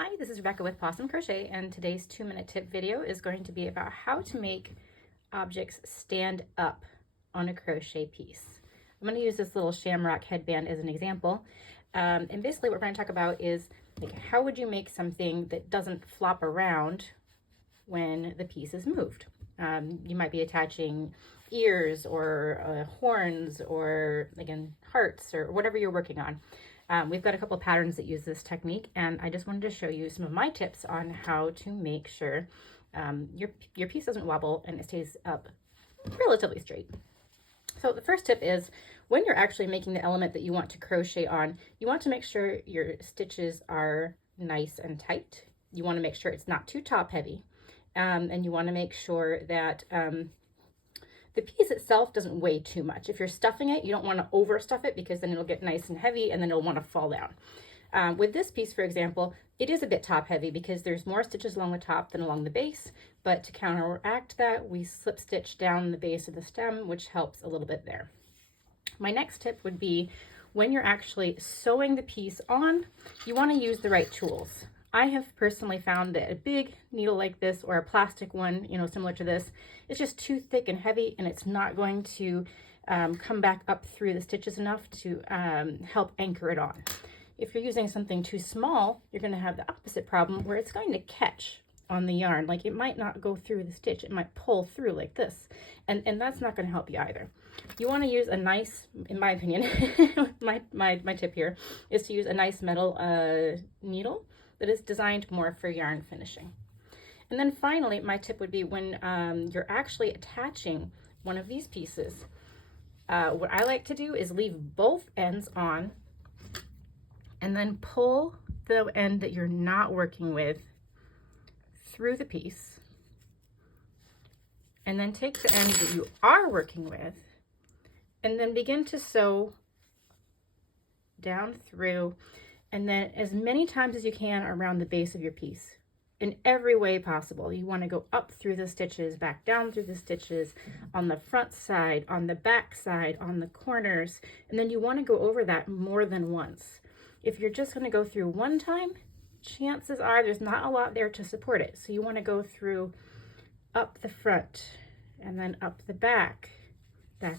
Hi, this is Rebecca with Possum Crochet, and today's 2-minute tip video is going to be about how to make objects stand up on a crochet piece. I'm going to use this little shamrock headband as an example. And basically what we're going to talk about is like, how would you make something that doesn't flop around when the piece is moved? You might be attaching ears or horns or, again, hearts or whatever you're working on. We've got a couple patterns that use this technique, and I just wanted to show you some of my tips on how to make sure your piece doesn't wobble and it stays up relatively straight. So the first tip is when you're actually making the element that you want to crochet on, you want to make sure your stitches are nice and tight. You want to make sure it's not too top heavy, and you want to make sure that the piece itself doesn't weigh too much. If you're stuffing it, you don't want to overstuff it because then it'll get nice and heavy and then it'll want to fall down. With this piece, for example, it is a bit top heavy because there's more stitches along the top than along the base, but to counteract that, we slip stitch down the base of the stem, which helps a little bit there. My next tip would be when you're actually sewing the piece on, you want to use the right tools. I have personally found that a big needle like this or a plastic one, similar to this, it's just too thick and heavy and it's not going to come back up through the stitches enough to help anchor it on. If you're using something too small, you're going to have the opposite problem where it's going to catch on the yarn. Like it might not go through the stitch, it might pull through like this, and that's not going to help you either. You want to use a nice, in my opinion, my tip here is to use a nice metal needle that is designed more for yarn finishing. And then finally, my tip would be when you're actually attaching one of these pieces, what I like to do is leave both ends on and then pull the end that you're not working with through the piece, and then take the end that you are working with and then begin to sew down through, and then as many times as you can around the base of your piece in every way possible. You want to go up through the stitches, back down through the stitches, on the front side, on the back side, on the corners, and then you want to go over that more than once. If you're just going to go through one time, chances are there's not a lot there to support it. So you want to go through up the front and then up the back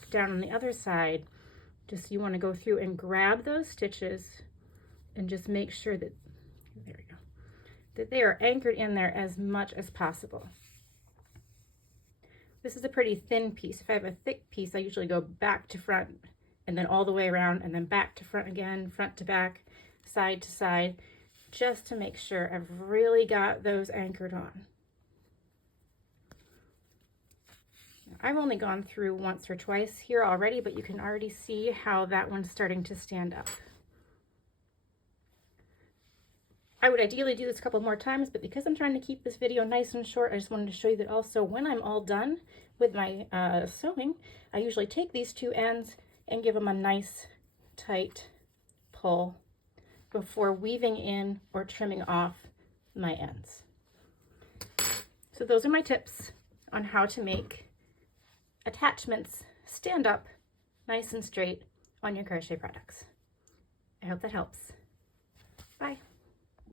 down on the other side. Just you want to go through and grab those stitches and just make sure that, there we go, that they are anchored in there as much as possible. This is a pretty thin piece. If I have a thick piece, I usually go back to front and then all the way around and then back to front again, front to back, side to side, just to make sure I've really got those anchored on. I've only gone through once or twice here already, but you can already see how that one's starting to stand up. I would ideally do this a couple more times, but because I'm trying to keep this video nice and short, I just wanted to show you that also when I'm all done with my sewing, I usually take these two ends and give them a nice tight pull before weaving in or trimming off my ends. So those are my tips on how to make attachments stand up nice and straight on your crochet products. I hope that helps. Bye.